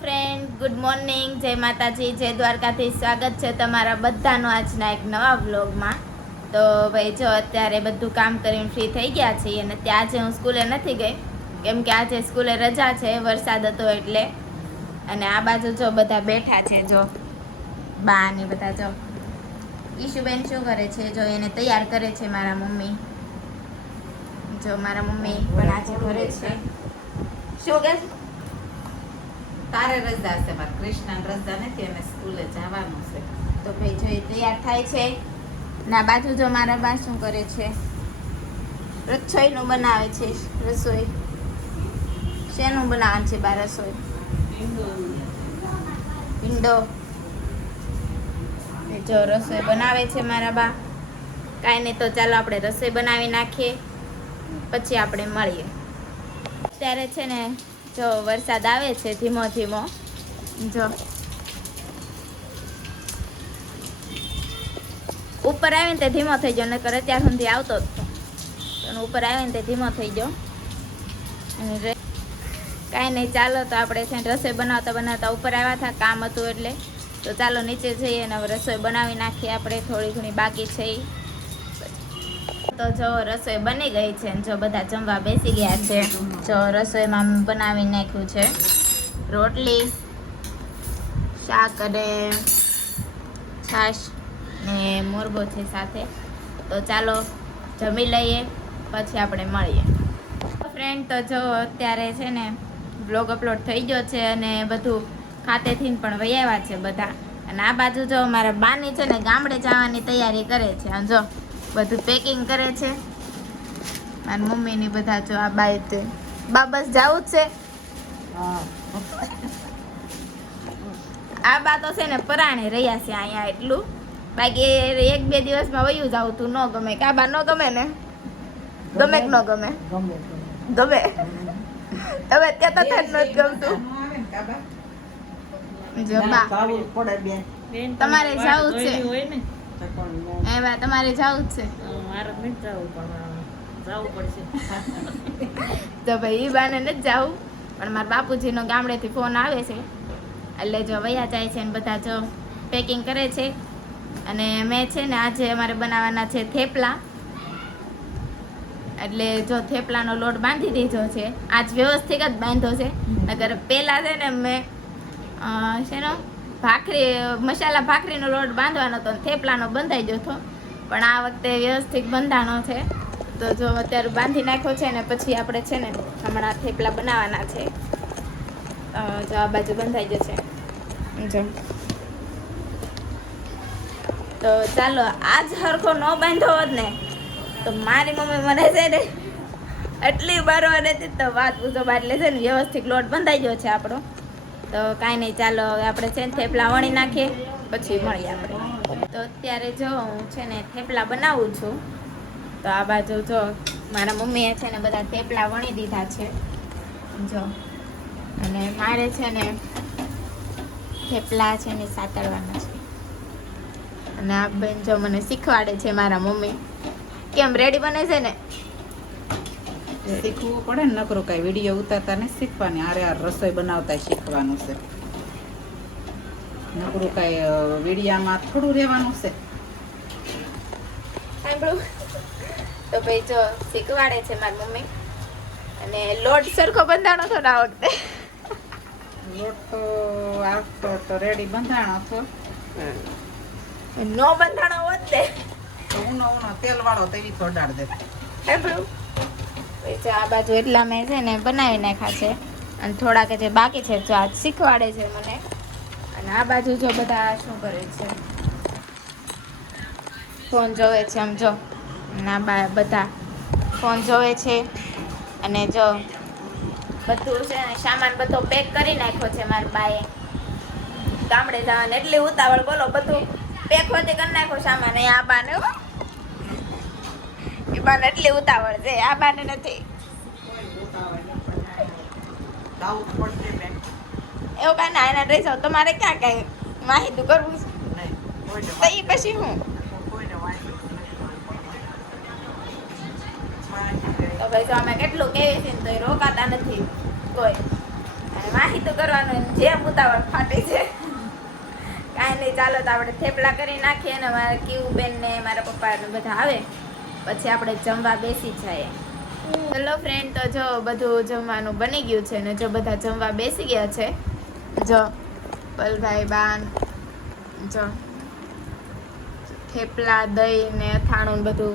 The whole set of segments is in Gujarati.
ફ્રેન્ડ, ગુડ મોર્નિંગ, જય માતાજી, જય દ્વારકાથી. સ્વાગત છે તમારા બધાનો આજના એક નવા વ્લોગમાં. તો ભાઈ જો અત્યારે બધું કામ કરીને ફ્રી થઈ ગયા છીએ અને આજે હું સ્કૂલે નથી ગઈ કેમ કે આજે સ્કૂલે રજા છે, વરસાદ હતો એટલે. અને આ બાજુ જો બધા બેઠા છે, જો બા ને બધા. જો ઈશુબેન શું કરે છે, જો એને તૈયાર કરે છે મારા મમ્મી. જો મારા મમ્મી પણ આજે ઘરે છે. શું કે તારે રજા છે, મારે કૃષ્ણ રજા નથી અને સ્કૂલે જવાનું છે. તો ભાઈ જો એ તૈયાર થાય છે. ના બાજુ જો મારા બા શું કરે છે, રસોઈનું બનાવે છે. રસોઈ શેનું બનાવવાનું છે બા? રસોઈ ભીંડો. જો રસોઈ બનાવે છે મારા બા. કાંઈ નહીં, તો ચાલો આપણે રસોઈ બનાવી નાખીએ, પછી આપણે મળીએ. અત્યારે છે ને જો વરસાદ આવે છે ધીમો ધીમો. જો ઉપર આવીને તે ધીમો થઈ ગયો, નકર અત્યાર સુધી આવતો જ હતો. ઉપર આવીને તે ધીમો થઈ ગયો. કાંઈ નહીં, ચાલો તો આપણે છે ને રસોઈ બનાવતા બનાવતા ઉપર આવ્યા હતા, કામ હતું એટલે. તો ચાલો નીચે જઈએ અને હવે રસોઈ બનાવી નાખીએ આપણે. થોડી ઘણી બાકી છે. તો જો રસોઈ બની ગઈ છે ને જો બધા જમવા બેસી ગયા છે. જો રસોઈમાં બનાવી નાખ્યું છે રોટલી, શાક અને છાશ ને મોરબો છે સાથે. તો ચાલો જમી લઈએ, પછી આપણે મળીએ. ફ્રેન્ડ, તો જો અત્યારે છે ને બ્લોગ અપલોડ થઈ ગયો છે અને બધું ખાતેથી પણ વહી આવ્યા છે બધા. અને આ બાજુ જો મારા બાની છે ને ગામડે જવાની તૈયારી કરે છે. અને જો બધું પેકિંગ કરે છે. મારી મમ્મીની બધા જો આ બાઈ તે બા બસ જવું જ છે. આ બા તો છે ને પરાણે રહ્યા છે અહીંયા એટલું. બાકી 1-2 દિવસમાં વયું જાવ તું ન ગમે કે આ બા ન ગમે ને? ગમે કે ન ગમે? ગમે. હવે ત્યાં તો થાય નથી ગમતું. જો બા તમારે જવું જ છે? એ બા તમારે જવું જ છે? તો ભાઈ એ બાને નથી જવું, પણ મારા બાપુજીનો ગામડેથી ફોન આવે છે એટલે જો વયા જાય છે ને બધા જો પેકિંગ કરે છે. અને મેં છે ને આજે અમારે બનાવવાના છે થેપલા, એટલે જો થેપલાનો લોટ બાંધી દીધો છે. આજ વ્યવસ્થિત જ બાંધ્યો છે, નકર પહેલાં છે ને મેં શેનો ભાખરી મસાલા ભાખરીનો લોટ બાંધવાનો હતો, થેપલાનો બંધાઈ ગયો હતો. પણ આ વખતે વ્યવસ્થિત બંધાણો છે. તો જો અત્યારે બાંધી નાખ્યો છે ને પછી આપણે છે ને હમણાં થેપલા બનાવવાના છે. જો આ બાજુ બંધાઈ ગયો છે. જો તો ચાલો, આજ હરખો ન બાંધ્યો હોત ને તો મારી મમ્મી મને છે ને એટલી બરવા નથી તો વાત પૂછો. એટલે છે ને વ્યવસ્થિત લોટ બંધાઈ ગયો છે આપણો. તો કાંઈ નહીં, ચાલો હવે આપણે છે ને થેપલા વણી નાખીએ, પછી મળીએ આપણે. તો અત્યારે જો હું છે ને થેપલા બનાવું છું. તો આ બાજુ જો મારા મમ્મીએ છે ને બધા થેપલા વણી દીધા છે. જો અને મારે છે ને થેપલા છે ને સાતળવાના છે. અને આ બેન જો મને શીખવાડે છે મારા મમ્મી. કેમ રેડી બને છે ને? શીખવું પડે ને, નકરું કઈ વિડીયો ઉતારતા ને શીખવાની, આરે આ રસોઈ બનાવતા શીખવાનું છે. નકરું કઈ વિડીયામાં થોડું રહેવાનું છે. તો ભાઈ જો શીખવાડે છે મારી મમ્મી. અને લોટ સરખો બંધાણો તો ના વખતે લોટ તો આવતો તો રેડી બંધાણો હતો. નો બંધાણો હોત ને તો ઉનો તેલ વાળો તેવી થોડાડ દે. આ બાજુ એટલા મેં છે ને બનાવી નાખ્યા છે અને થોડાક જે બાકી છે જો આજ શીખવાડે છે મને. અને આ બાજુ જો બધા શું કરે છે, ફોન જોવે છે. આમ જો ના બધા ફોન જોવે છે. અને જો બધું છે ને સામાન બધો પેક કરી નાખ્યો છે મારા બાએ. ગામડે જવાને એટલી ઉતાવળ, બોલો, બધું પેક હોતી કરી નાખ્યો સામાન. આ બાને એ બાને એટલી ઉતાવળ છે, આ બાને નથી. એવું કાંઈ ના, એના ડ્રેસ તમારે ક્યાં કઈ માહિતી કરવું છે તો એ પછી હું તો ભાઈ જો અમે કેટલું કેવી છે તો એ રોકાતા નથી કોઈ. અને તો કરવાનું જેમ ઉતાવળ ફાટે છે. કાંઈ નહીં, ચાલો તો આપણે થેપલા કરી નાખીએ ને મારા કેવું બેન ને મારા પપ્પા ને બધા આવે પછી આપણે જમવા બેસી જાય. હેલો ફ્રેન્ડ, તો જો બધું જમવાનું બની ગયું છે ને જો બધા જમવા બેસી ગયા છે. જો પલભાઈ બાન જો થેપલા દહીં ને અથાણું ને બધું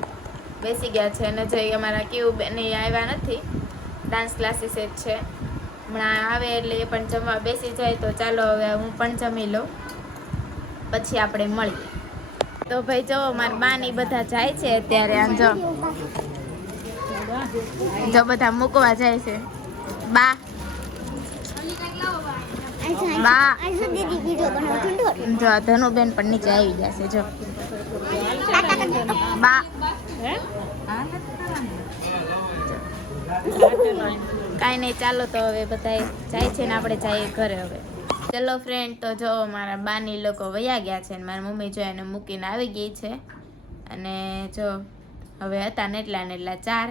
બેસી ગયા છે. અને જે અમારા કેવું બેન એ આવ્યા નથી, ડાન્સ ક્લાસીસ જ છે. હમણાં આવે એટલે એ પણ જમવા બેસી જાય. તો ચાલો હવે હું પણ જમી લઉં પછી આપણે મળીએ. તો ભાઈ જો મારા બા ની બધા જાય છે અત્યારે. આમ જો બધા મૂકવા જાય છે. બા બા જો ધનુબેન પણ નીચે આવી જશે. જો બા કાંઈ નહીં, ચાલો તો હવે બધા જાય છે ને આપણે જઈએ ઘરે હવે. ચલો ફ્રેન્ડ, તો જો મારા બાની લોકો વયા ગયા છે ને મારી મમ્મી જો એને મૂકીને આવી ગઈ છે. અને જો હવે હતા ને એટલા 4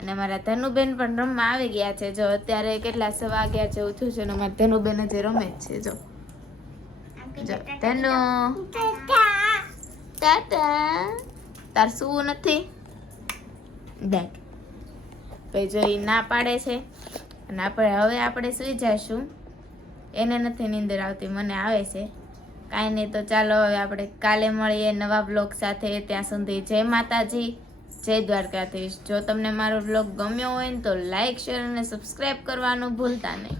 અને મારા ધનુબેન પણ રમવા આવી ગયા છે. જો અત્યારે કેટલા 11:15 જેવું થયું છે ને મારા ધનુબેન હજી રમે જ છે. જો ધનુ ટાટા, તાર શું નથી દેખ ભાઈ. જો એ ના પાડે છે અને આપણે સુઈ જઈશું. એને નથી નીંદર આવતી, મને આવે છે. કાંઈ નહીં, તો ચાલો હવે આપણે કાલે મળીએ નવા બ્લોગ સાથે. ત્યાં સુધી જય માતાજી, જય દ્વારકાધીશ. જો તમને મારો બ્લોગ ગમ્યો હોય ને તો લાઈક, શેર અને સબસ્ક્રાઈબ કરવાનું ભૂલતા નહીં.